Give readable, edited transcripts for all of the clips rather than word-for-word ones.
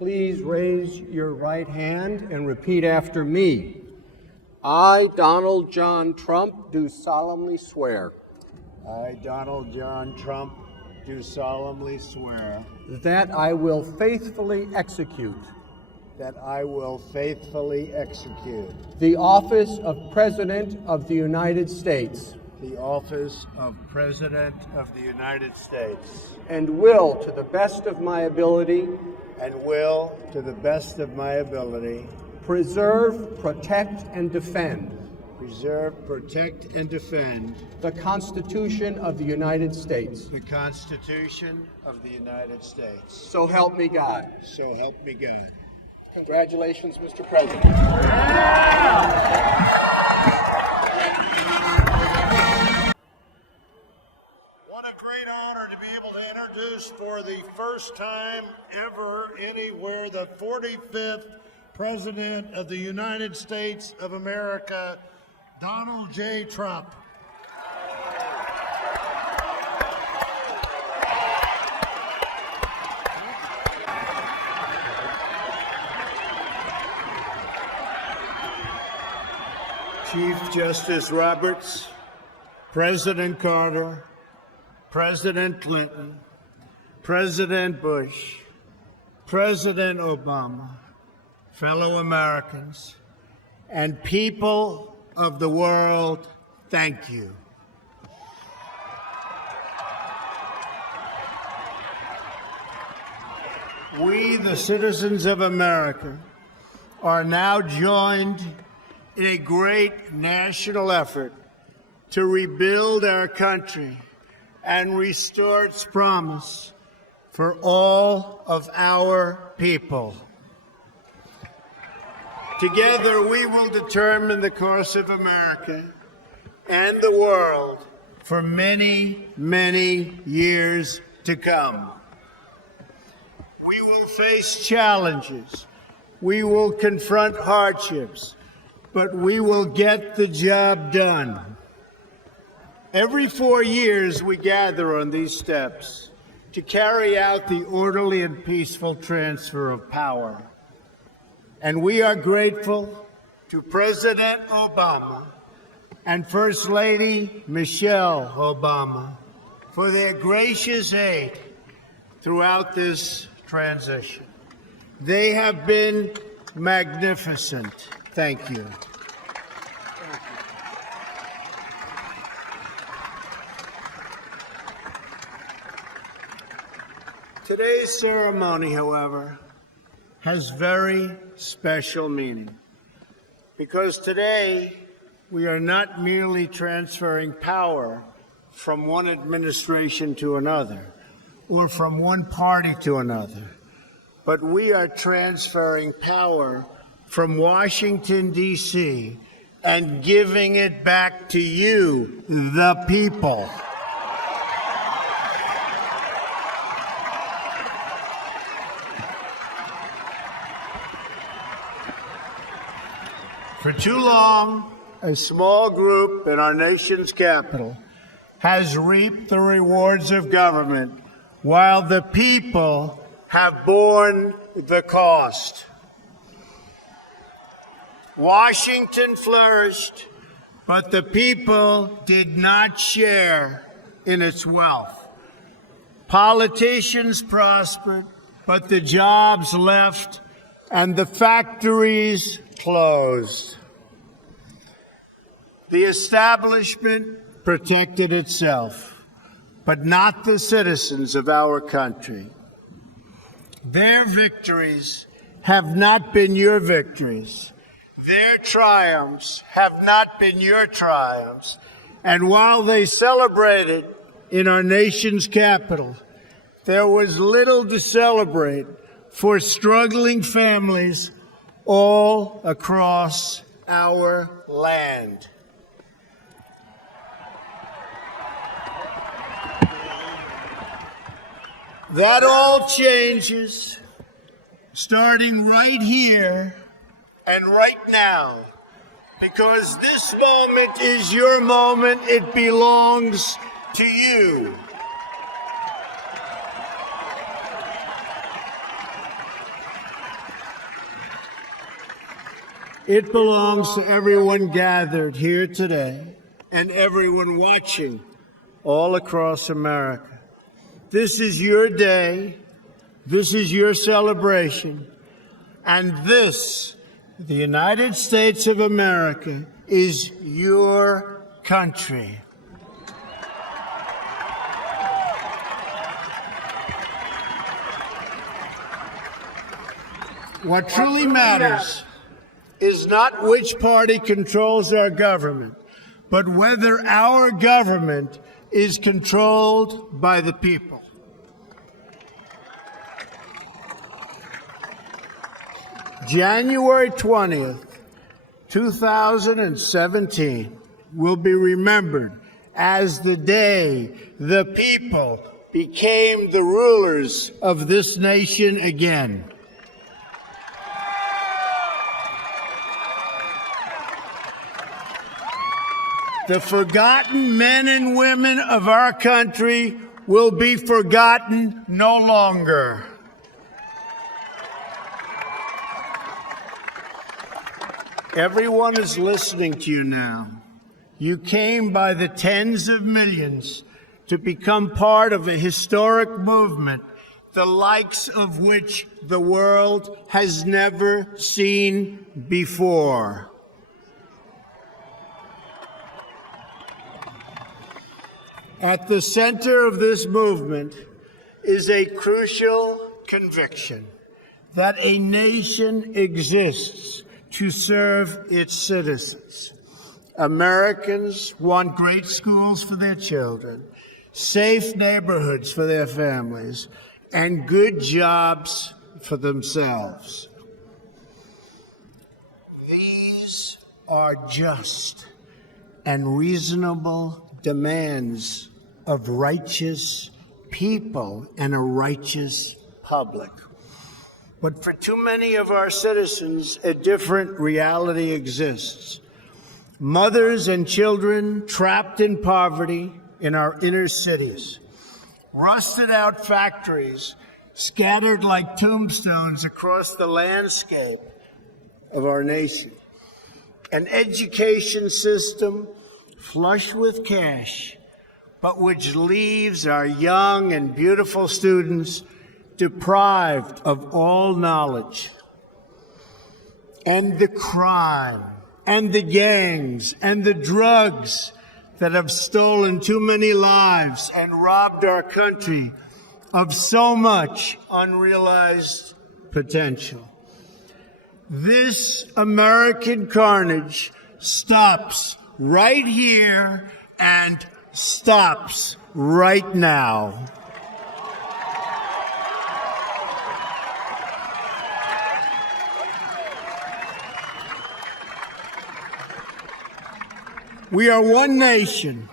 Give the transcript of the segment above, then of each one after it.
Please raise your right hand and repeat after me. I, Donald John Trump, do solemnly swear. I, Donald John Trump, do solemnly swear that I will faithfully execute that I will faithfully execute the office of President of the United States the office of President of the United States and will, to the best of my ability, preserve, protect, and defend the Constitution of the United States. The Constitution of the United States. So help me God. So help me God. Congratulations, Mr. President. What a great honor to be able to introduce for the first time ever anywhere the 45th President of the United States of America, Donald J. Trump. Chief Justice Roberts, President Carter, President Clinton, President Bush, President Obama, fellow Americans, and people of the world, thank you. We, the citizens of America, are now joined in a great national effort to rebuild our country and restore its promise for all of our people. Together, we will determine the course of America and the world for many, many years to come. We will face challenges. We will confront hardships, but we will get the job done. Every 4 years, we gather on these steps to carry out the orderly and peaceful transfer of power. And we are grateful to President Obama and First Lady Michelle Obama for their gracious aid throughout this transition. They have been magnificent. Thank you. Today's ceremony, however, has very special meaning because today we are not merely transferring power from one administration to another or from one party to another, but we are transferring power from Washington, D.C., and giving it back to you, the people. For too long, a small group in our nation's capital has reaped the rewards of government while the people have borne the cost. Washington flourished, but the people did not share in its wealth. Politicians prospered, but the jobs left and the factories closed. The establishment protected itself, but not the citizens of our country. Their victories have not been your victories. Their triumphs have not been your triumphs. And while they celebrated in our nation's capital, there was little to celebrate for struggling families all across our land. That all changes starting right here and right now, because this moment is your moment. It belongs to you. It belongs to everyone gathered here today and everyone watching all across America. This is your day. This is your celebration. And this, the United States of America, is your country. What truly matters is not which party controls our government, but whether our government is controlled by the people. January 20th, 2017 will be remembered as the day the people became the rulers of this nation again. The forgotten men and women of our country will be forgotten no longer. Everyone is listening to you now. You came by the tens of millions to become part of a historic movement, the likes of which the world has never seen before. At the center of this movement is a crucial conviction that a nation exists to serve its citizens. Americans want great schools for their children, safe neighborhoods for their families, and good jobs for themselves. These are just and reasonable demands of righteous people and a righteous public. But for too many of our citizens, a different reality exists. Mothers and children trapped in poverty in our inner cities, rusted out factories scattered like tombstones across the landscape of our nation, an education system flush with cash, but which leaves our young and beautiful students deprived of all knowledge. And the crime, and the gangs, and the drugs that have stolen too many lives and robbed our country of so much unrealized potential. This American carnage stops right here and stops right now. We are one nation,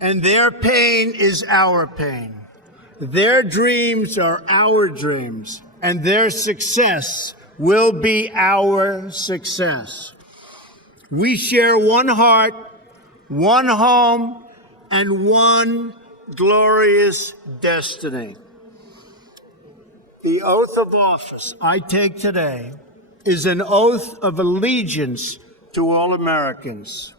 and their pain is our pain. Their dreams are our dreams, and their success will be our success. We share one heart, one home, and one glorious destiny. The oath of office I take today is an oath of allegiance to all Americans.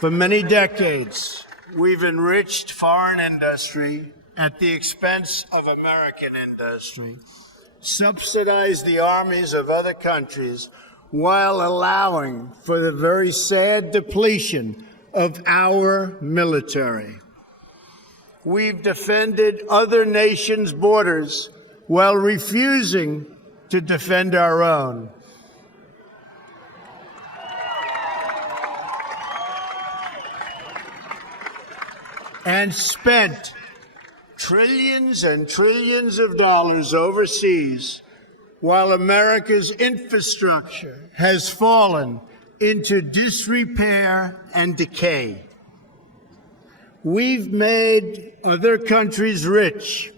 For many decades, we've enriched foreign industry at the expense of American industry, subsidized the armies of other countries while allowing for the very sad depletion of our military. We've defended other nations' borders while refusing to defend our own. And spent trillions and trillions of dollars overseas while America's infrastructure has fallen into disrepair and decay. We've made other countries rich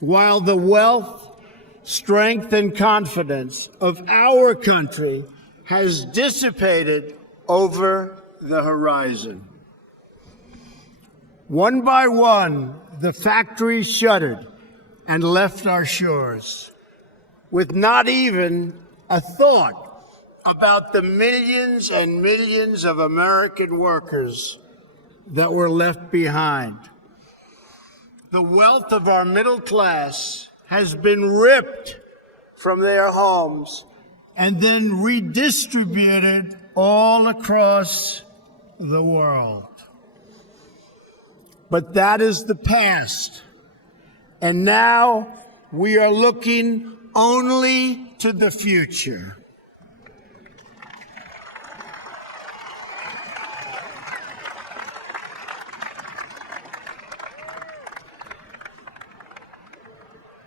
while the wealth, strength, and confidence of our country has dissipated over the horizon. One by one, the factories shuttered and left our shores, with not even a thought about the millions and millions of American workers that were left behind. The wealth of our middle class has been ripped from their homes and then redistributed all across the world. But that is the past. And now we are looking only to the future.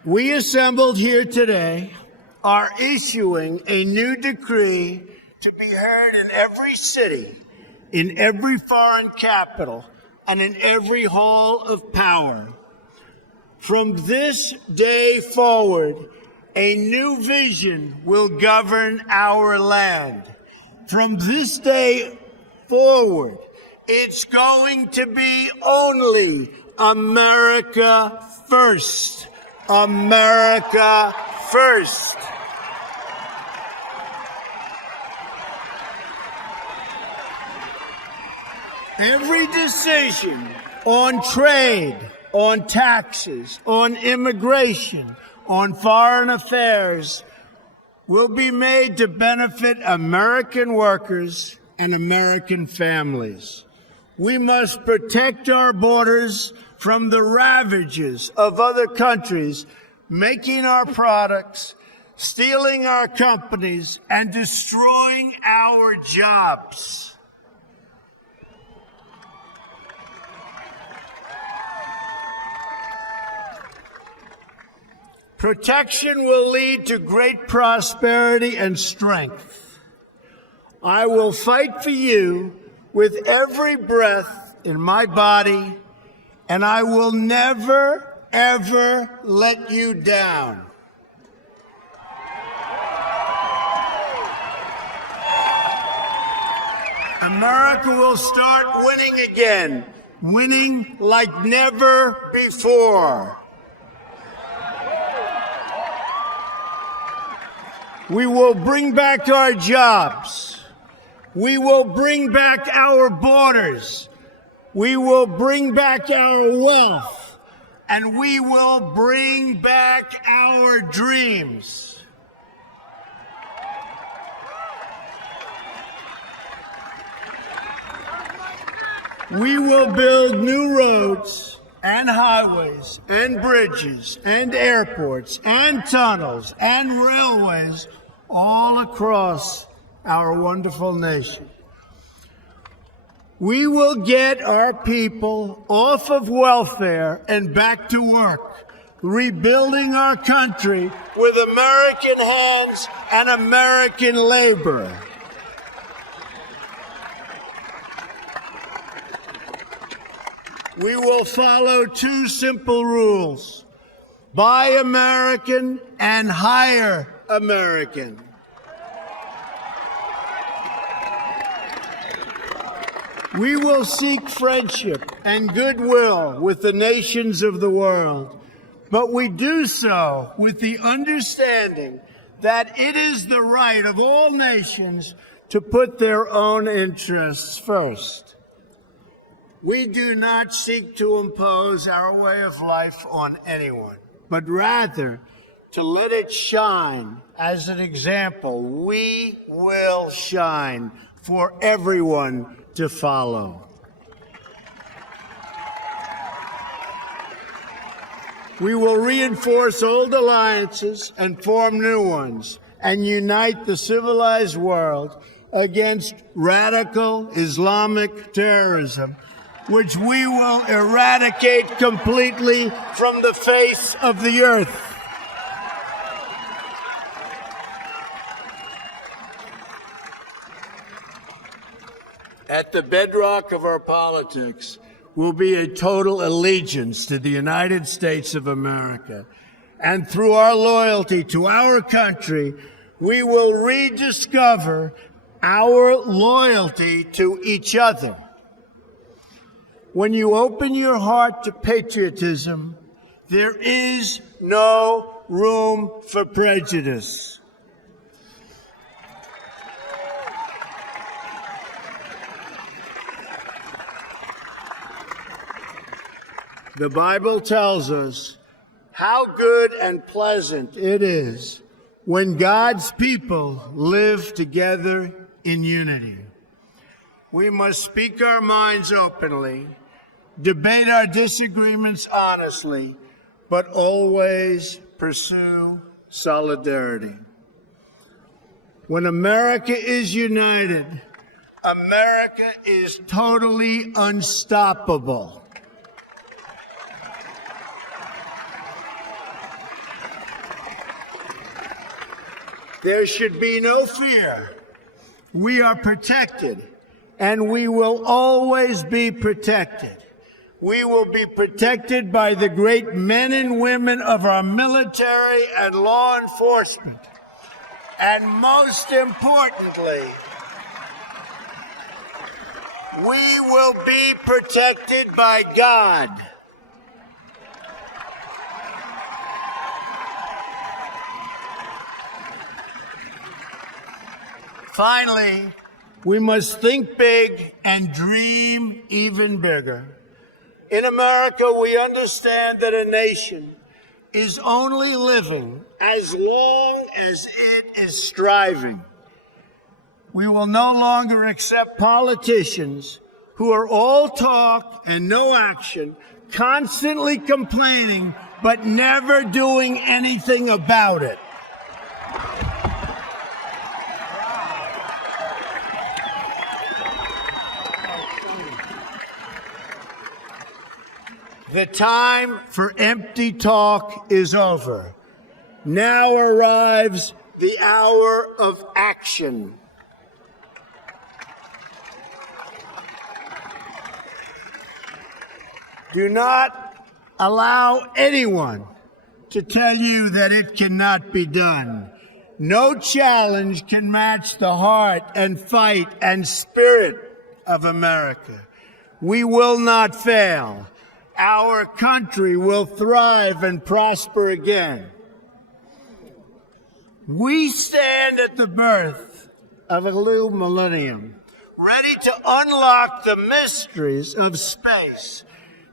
We assembled here today are issuing a new decree to be heard in every city, in every foreign capital, and in every hall of power. From this day forward, a new vision will govern our land. From this day forward, it's going to be only America first. America first. Every decision on trade, on taxes, on immigration, on foreign affairs will be made to benefit American workers and American families. We must protect our borders from the ravages of other countries making our products, stealing our companies, and destroying our jobs. Protection will lead to great prosperity and strength. I will fight for you with every breath in my body, and I will never, ever let you down. America will start winning again, winning like never before. We will bring back our jobs. We will bring back our borders. We will bring back our wealth. And we will bring back our dreams. We will build new roads and highways and bridges and airports and tunnels and railways all across our wonderful nation. We will get our people off of welfare and back to work, rebuilding our country with American hands and American labor. We will follow two simple rules: buy American and hire American. We will seek friendship and goodwill with the nations of the world, but we do so with the understanding that it is the right of all nations to put their own interests first. We do not seek to impose our way of life on anyone, but rather to let it shine as an example. We will shine for everyone to follow. We will reinforce old alliances and form new ones and unite the civilized world against radical Islamic terrorism, which we will eradicate completely from the face of the earth. At the bedrock of our politics will be a total allegiance to the United States of America. And through our loyalty to our country, we will rediscover our loyalty to each other. When you open your heart to patriotism, There is no room for prejudice. The Bible tells us how good and pleasant it is when God's people live together in unity. We must speak our minds openly, debate our disagreements honestly, but always pursue solidarity. When America is united, America is totally unstoppable. There should be no fear. We are protected, and we will always be protected. We will be protected by the great men and women of our military and law enforcement. And most importantly, we will be protected by God. Finally, we must think big and dream even bigger. In America, we understand that a nation is only living as long as it is striving. We will no longer accept politicians who are all talk and no action, constantly complaining, but never doing anything about it. The time for empty talk is over. Now arrives the hour of action. Do not allow anyone to tell you that it cannot be done. No challenge can match the heart and fight and spirit of America. We will not fail. Our country will thrive and prosper again. We stand at the birth of a new millennium, ready to unlock the mysteries of space,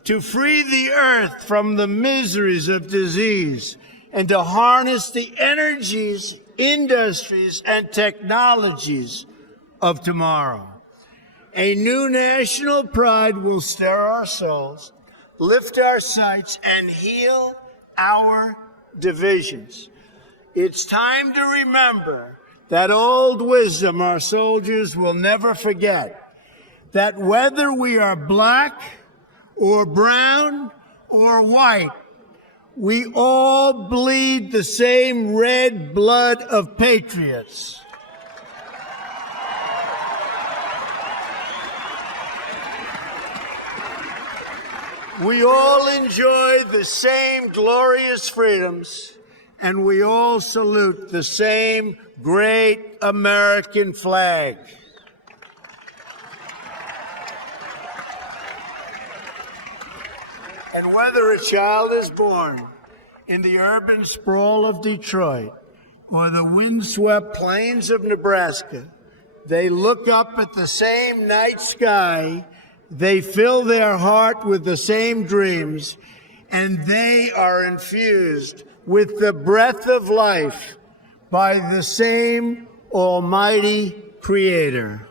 to free the earth from the miseries of disease, and to harness the energies, industries, and technologies of tomorrow. A new national pride will stir our souls, lift our sights, and heal our divisions. It's time to remember that old wisdom our soldiers will never forget, that whether we are black or brown or white, we all bleed the same red blood of patriots. We all enjoy the same glorious freedoms, and we all salute the same great American flag. And whether a child is born in the urban sprawl of Detroit or the windswept plains of Nebraska, they look up at the same night sky, they fill their heart with the same dreams, and they are infused with the breath of life by the same Almighty Creator.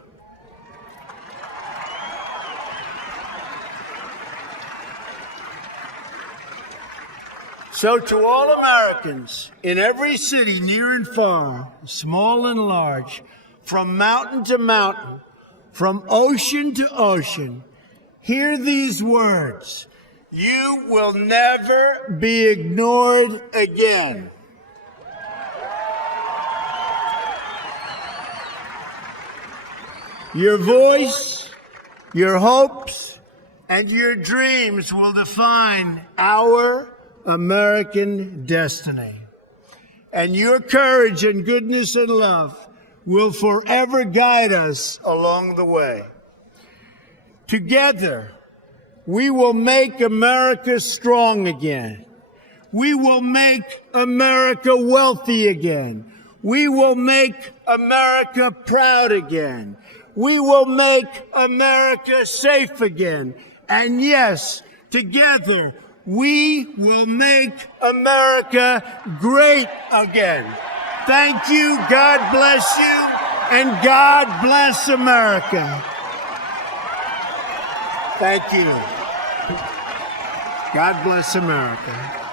So to all Americans in every city, near and far, small and large, from mountain to mountain, from ocean to ocean, hear these words. You will never be ignored again. Your voice, your hopes, and your dreams will define our American destiny. And your courage and goodness and love will forever guide us along the way. Together, we will make America strong again. We will make America wealthy again. We will make America proud again. We will make America safe again. And yes, together, we will make America great again. Thank you, God bless you, and God bless America. Thank you. God bless America.